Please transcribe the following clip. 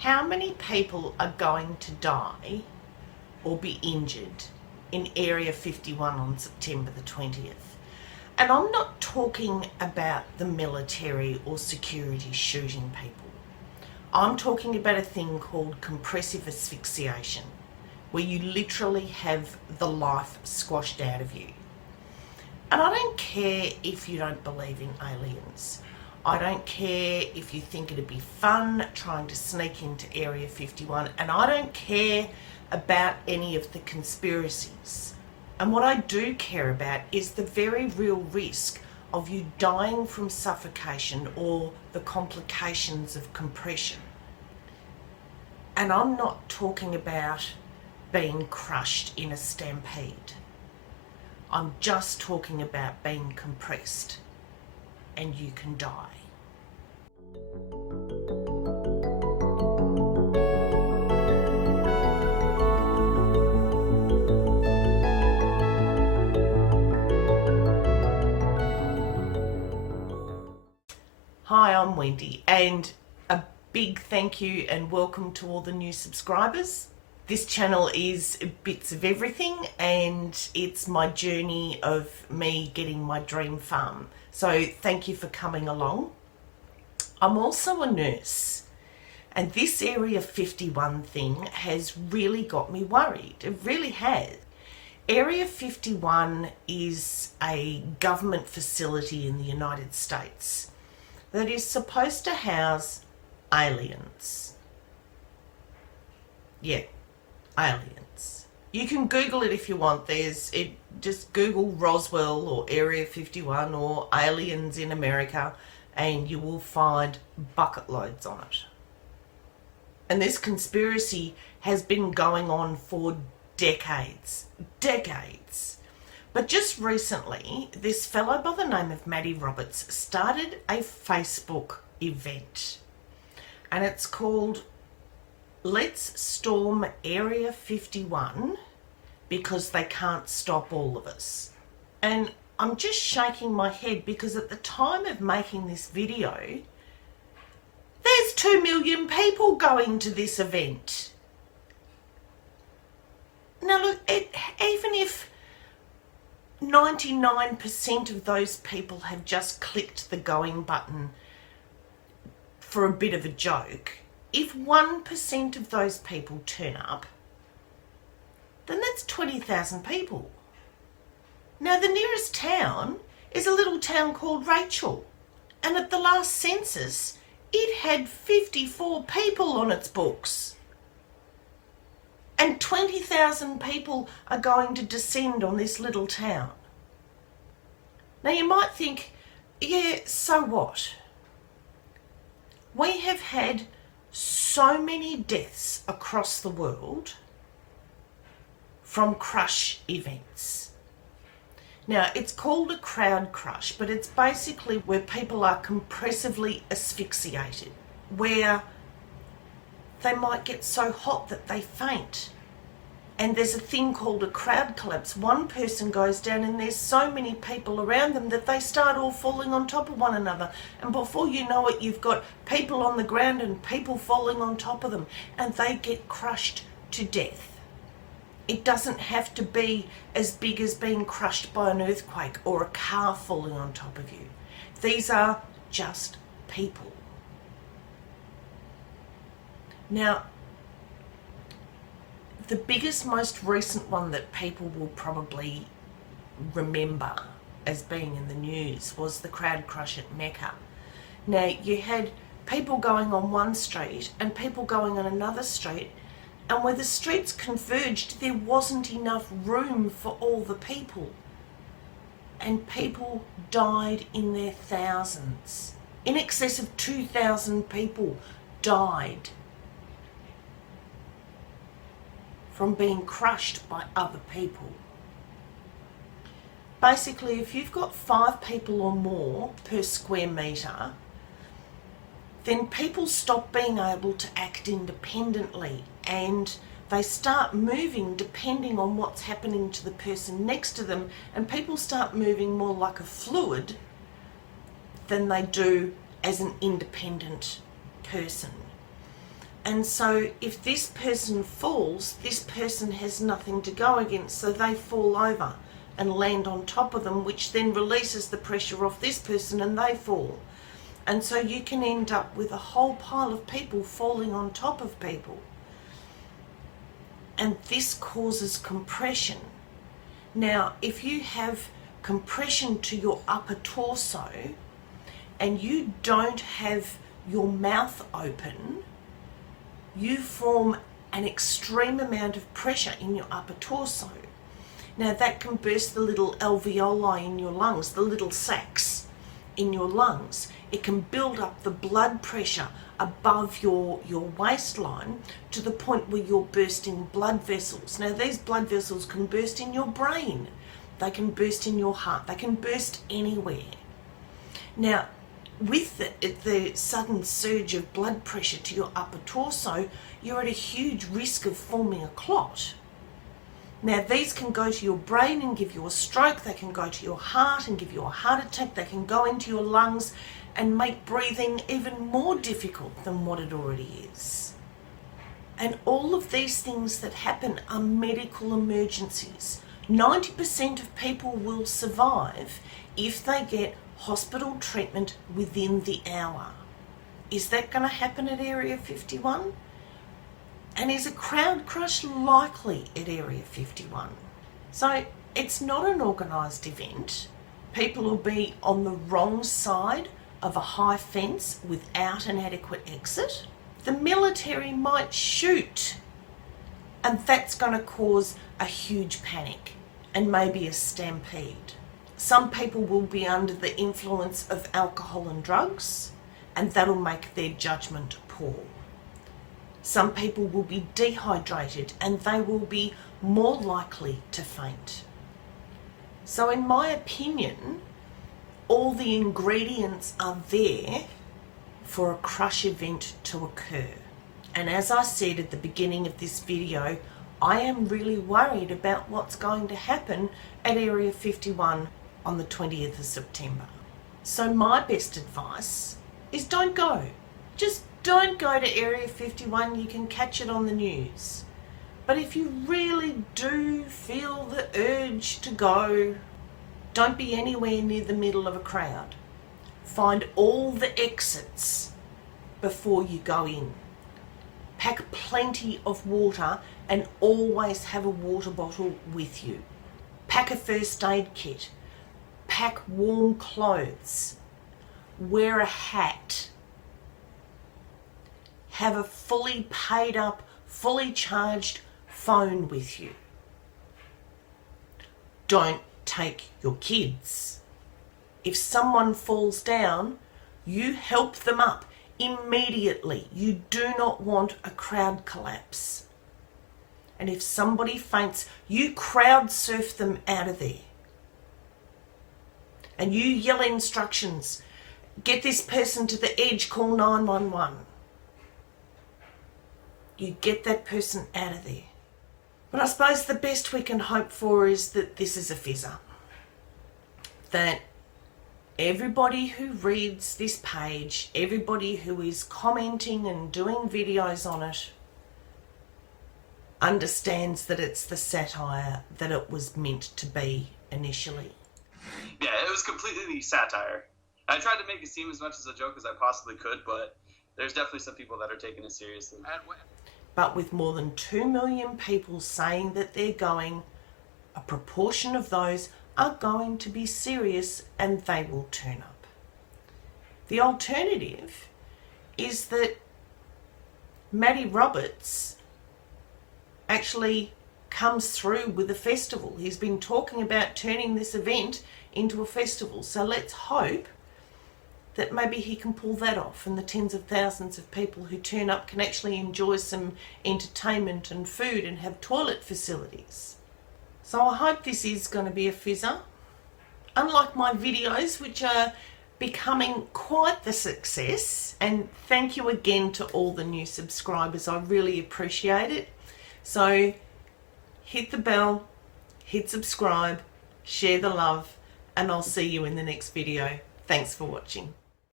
How many people are going to die or be injured in Area 51 on September the 20th? And I'm not talking about the military or security shooting people. I'm talking about a thing called compressive asphyxiation, where you literally have the life squashed out of you. And I don't care if you don't believe in aliens. I don't care if you think it'd be fun trying to sneak into Area 51. And I don't care about any of the conspiracies. And what I do care about is the very real risk of you dying from suffocation or the complications of compression. And I'm not talking about being crushed in a stampede. I'm just talking about being compressed and you can die. Hi, I'm Wendy, and a big thank you and welcome to all the new subscribers. This channel is bits of everything, and it's my journey of me getting my dream farm. So thank you for coming along. I'm also a nurse, and this Area 51 thing has really got me worried. It really has. Area 51 is a government facility in the United States that is supposed to house aliens. Yeah, aliens. You can Google it if you want. Just Google Roswell or Area 51 or aliens in America and you will find bucket loads on it. And this conspiracy has been going on for decades. But just recently, this fellow by the name of Matty Roberts started a Facebook event. And it's called Let's Storm Area 51 because they can't stop all of us. And I'm just shaking my head because at the time of making this video, there's 2 million people going to this event. Now look, even if 99% of those people have just clicked the going button for a bit of a joke, if 1% of those people turn up, then that's 20,000 people. Now the nearest town is a little town called Rachel, and at the last census it had 54 people on its books. And 20,000 people are going to descend on this little town. Now you might think, yeah, so what? We have had so many deaths across the world from crush events. Now it's called a crowd crush, but it's basically where people are compressively asphyxiated, where they might get so hot that they faint. And there's a thing called a crowd collapse. One person goes down and there's so many people around them that they start all falling on top of one another. And before you know it, you've got people on the ground and people falling on top of them, and they get crushed to death. It doesn't have to be as big as being crushed by an earthquake or a car falling on top of you. These are just people. Now, the biggest, most recent one that people will probably remember as being in the news was the crowd crush at Mecca. Now, you had people going on one street and people going on another street, and where the streets converged, there wasn't enough room for all the people. And people died in their thousands. In excess of 2,000 people died from being crushed by other people. Basically, if you've got 5 people or more per square metre, then people stop being able to act independently and they start moving depending on what's happening to the person next to them, and people start moving more like a fluid than they do as an independent person. And so if this person falls, this person has nothing to go against, so they fall over and land on top of them, which then releases the pressure off this person and they fall. And so you can end up with a whole pile of people falling on top of people. And this causes compression. Now, if you have compression to your upper torso and you don't have your mouth open, you form an extreme amount of pressure in your upper torso. Now that can burst the little alveoli in your lungs, the little sacs in your lungs. It can build up the blood pressure above your waistline to the point where you're bursting blood vessels. Now these blood vessels can burst in your brain, they can burst in your heart, they can burst anywhere. Now with the sudden surge of blood pressure to your upper torso, you're at a huge risk of forming a clot. Now these can go to your brain and give you a stroke, they can go to your heart and give you a heart attack, they can go into your lungs and make breathing even more difficult than what it already is. And all of these things that happen are medical emergencies. 90% of people will survive if they get hospital treatment within the hour. Is that going to happen at Area 51? And is a crowd crush likely at Area 51? So it's not an organised event. People will be on the wrong side of a high fence without an adequate exit. The military might shoot, and that's going to cause a huge panic and maybe a stampede. Some people will be under the influence of alcohol and drugs, and that'll make their judgment poor. Some people will be dehydrated and they will be more likely to faint. So in my opinion, all the ingredients are there for a crush event to occur. And as I said at the beginning of this video, I am really worried about what's going to happen at Area 51 on the 20th of September. So my best advice is don't go. Just don't go to Area 51, you can catch it on the news. But if you really do feel the urge to go, don't be anywhere near the middle of a crowd. Find all the exits before you go in. Pack plenty of water and always have a water bottle with you. Pack a first aid kit. Pack warm clothes. Wear a hat. Have a fully paid up, fully charged phone with you. Don't take your kids. If someone falls down, you help them up immediately. You do not want a crowd collapse. And if somebody faints, you crowd surf them out of there. And you yell instructions. Get this person to the edge, call 911. You get that person out of there. But I suppose the best we can hope for is that this is a fizzer. That everybody who reads this page, everybody who is commenting and doing videos on it, understands that it's the satire that it was meant to be initially. Yeah, it was completely satire. I tried to make it seem as much as a joke as I possibly could, but there's definitely some people that are taking it seriously. But with more than 2 million people saying that they're going, a proportion of those are going to be serious and they will turn up. The alternative is that Matty Roberts actually comes through with a festival. He's been talking about turning this event into a festival. So let's hope that maybe he can pull that off and the tens of thousands of people who turn up can actually enjoy some entertainment and food and have toilet facilities. So I hope this is going to be a fizzer. Unlike my videos, which are becoming quite the success, and thank you again to all the new subscribers, I really appreciate it. So hit the bell, hit subscribe, share the love, and I'll see you in the next video. Thanks for watching.